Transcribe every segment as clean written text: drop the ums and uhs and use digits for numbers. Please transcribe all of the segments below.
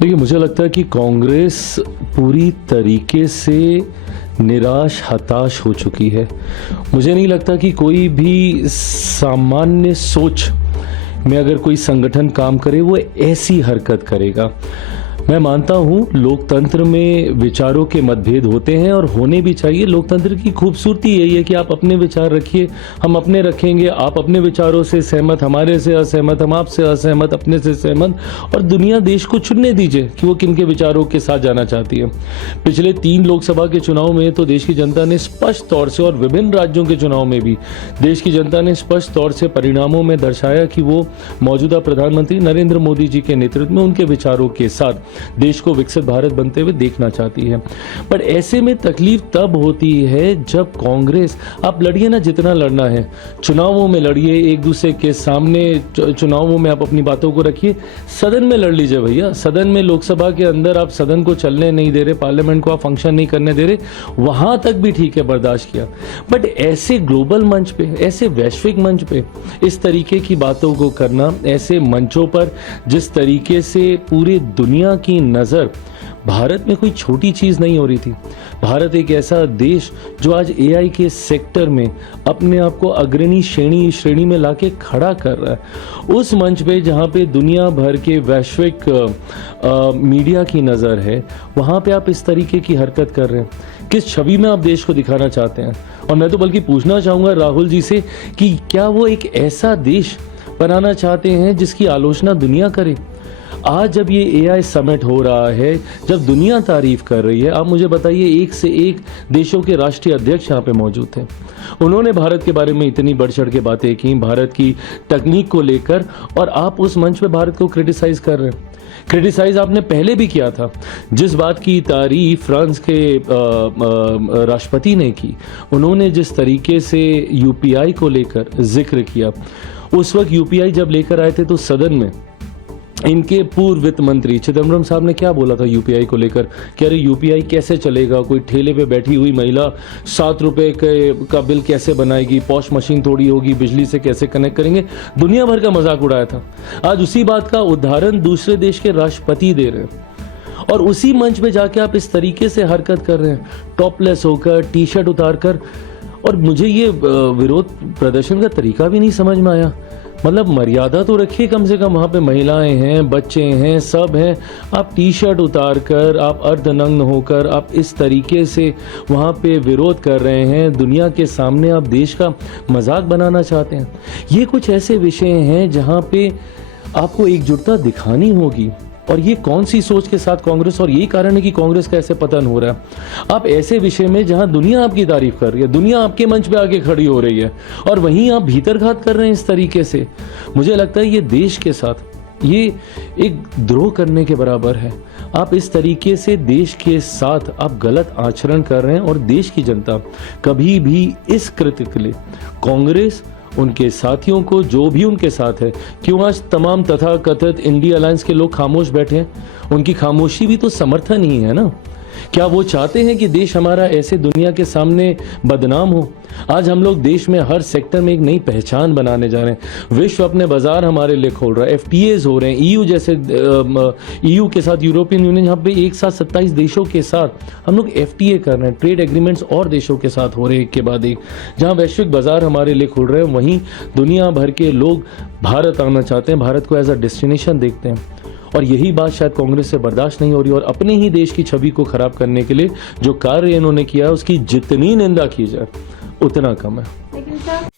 देखिए, मुझे लगता है कि कांग्रेस पूरी तरीके से निराश हताश हो चुकी है। मुझे नहीं लगता कि कोई भी सामान्य सोच में अगर कोई संगठन काम करे वो ऐसी हरकत करेगा। मैं मानता हूँ लोकतंत्र में विचारों के मतभेद होते हैं और होने भी चाहिए। लोकतंत्र की खूबसूरती यही है कि आप अपने विचार रखिए, हम अपने रखेंगे, आप अपने विचारों से सहमत, हमारे से असहमत, हम आपसे असहमत, अपने से सहमत, और दुनिया देश को चुनने दीजिए कि वो किन के विचारों के साथ जाना चाहती है। पिछले 3 लोकसभा के चुनाव में तो देश की जनता ने स्पष्ट तौर से, और विभिन्न राज्यों के चुनाव में भी देश की जनता ने स्पष्ट तौर से परिणामों में दर्शाया कि वो मौजूदा प्रधानमंत्री नरेंद्र मोदी जी के नेतृत्व में उनके विचारों के साथ देश को विकसित भारत बनते हुए देखना चाहती है। पर ऐसे में तकलीफ तब होती है जब कांग्रेस, आप लड़िए ना जितना लड़ना है, चुनावों में लड़िए, एक दूसरे के सामने चुनावों में आप अपनी बातों को रखिए, सदन में लड़ लीजिए भैया। सदन में, लोकसभा के अंदर आप सदन को चलने नहीं दे रहे, पार्लियामेंट को आप फंक्शन नहीं करने दे रहे, वहां तक भी ठीक है, बर्दाश्त किया। बट ऐसे ग्लोबल मंच पे, ऐसे वैश्विक मंच पे इस तरीके की बातों को करना, ऐसे मंचों पर जिस तरीके से पूरी दुनिया की नजर भारत में कोई छोटी चीज नहीं हो रही थी। भारत एक ऐसा देश जो आज एआई के सेक्टर में अपने आप को अग्रणी श्रेणी में लाके खड़ा कर रहा है। उस मंच पे जहां पे दुनिया भर के वैश्विक मीडिया की नजर है, वहां पे आप इस तरीके की हरकत कर रहे हैं। किस छवि में आप देश को दिखाना चाहते हैं? और मैं तो बल्कि पूछना चाहूंगा राहुल जी से कि क्या वो एक ऐसा देश बनाना चाहते हैं जिसकी आलोचना दुनिया करे? आज जब ये एआई समिट हो रहा है, जब दुनिया तारीफ कर रही है, आप मुझे बताइए, एक से एक देशों के राष्ट्रीय अध्यक्ष यहाँ पे मौजूद थे। उन्होंने भारत के बारे में इतनी बढ़ चढ़ के बातें की, भारत की तकनीक को लेकर, और आप उस मंच पे भारत को क्रिटिसाइज कर रहे हैं। क्रिटिसाइज आपने पहले भी किया था। जिस बात की तारीफ फ्रांस के राष्ट्रपति ने की, उन्होंने जिस तरीके से यूपीआई को लेकर जिक्र किया, उस वक्त यूपीआई जब लेकर आए थे तो सदन में इनके पूर्व वित्त मंत्री चिदम्बरम साहब ने क्या बोला था यूपीआई को लेकर कि अरे यूपीआई कैसे चलेगा, कोई ठेले पे बैठी हुई महिला 7 रुपए का बिल कैसे बनाएगी, पॉश मशीन थोड़ी होगी, बिजली से कैसे कनेक्ट करेंगे। दुनिया भर का मजाक उड़ाया था। आज उसी बात का उदाहरण दूसरे देश के राष्ट्रपति दे रहे हैं, और उसी मंच पे जाके आप इस तरीके से हरकत कर रहे हैं, टॉपलेस होकर, टी शर्ट उतार कर। और मुझे ये विरोध प्रदर्शन का तरीका भी नहीं समझ में आया। मतलब मर्यादा तो रखिए कम से कम, वहाँ पे महिलाएं हैं, बच्चे हैं, सब हैं। आप टी शर्ट उतार कर, आप अर्धनग्न होकर आप इस तरीके से वहाँ पे विरोध कर रहे हैं, दुनिया के सामने आप देश का मजाक बनाना चाहते हैं। ये कुछ ऐसे विषय हैं जहाँ पे आपको एकजुटता दिखानी होगी। और ये कौन सी सोच के साथ कांग्रेस, और यही कारण है कि कांग्रेस का ऐसे पतन हो रहा है। आप ऐसे विषय में जहां दुनिया आपकी तारीफ कर रही है, दुनिया आपके मंच पे आके खड़ी हो रही है, और वहीं आप भीतरघात कर रहे हैं इस तरीके से, मुझे लगता है ये देश के साथ ये एक द्रोह करने के बराबर है। आप इस तरीके से देश के साथ आप गलत आचरण कर रहे हैं, और देश की जनता कभी भी इस कृत्य के लिए कांग्रेस, उनके साथियों को, जो भी उनके साथ है, क्यों आज तमाम तथाकथित इंडिया अलायंस के लोग खामोश बैठे हैं? उनकी खामोशी भी तो समर्थन ही है ना। क्या वो चाहते हैं कि देश हमारा ऐसे दुनिया के सामने बदनाम हो? आज हम लोग देश में हर सेक्टर में एक नई पहचान बनाने जा रहे हैं। विश्व अपने बाजार हमारे लिए खोल रहा है, एफटीएज हो रहे हैं, ईयू जैसे ईयू के साथ, यूरोपियन यूनियन, यहाँ पे एक साथ 27 देशों के साथ हम लोग एफटीए कर रहे हैं, ट्रेड एग्रीमेंट्स और देशों के साथ हो रहे हैं एक के बाद एक। जहाँ वैश्विक बाजार हमारे लिए खुल रहे हैं, वहीं दुनिया भर के लोग भारत आना चाहते हैं, भारत को एज अ डेस्टिनेशन देखते हैं। और यही बात शायद कांग्रेस से बर्दाश्त नहीं हो रही, और अपने ही देश की छवि को खराब करने के लिए जो कार्य इन्होंने किया है, उसकी जितनी निंदा की जाए उतना कम है।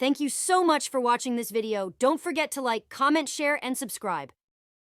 Thank you so much for watching this video. Don't forget to like, comment, share, and subscribe.